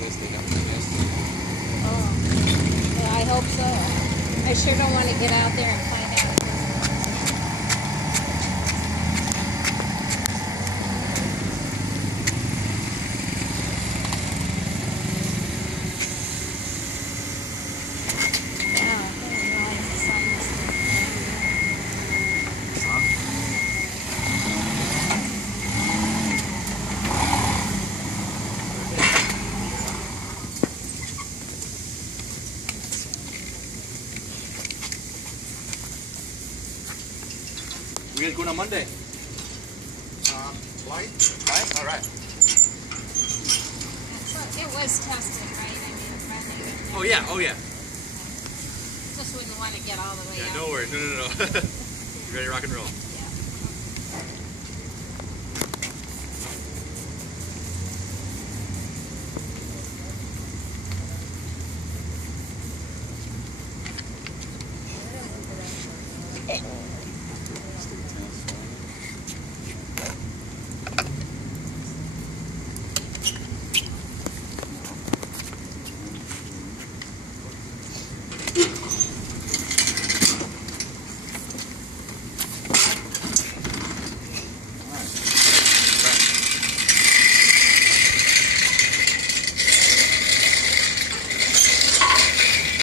guess they got the yesterday. Oh, well, I hope so. I sure don't want to get out there and find out. We guys going on Monday? Flight? Right? All right. So it was tested, right? I mean, running. Oh yeah, oh yeah. Just wouldn't want to get all the way Yeah, out. no worries. No. You ready to rock and roll?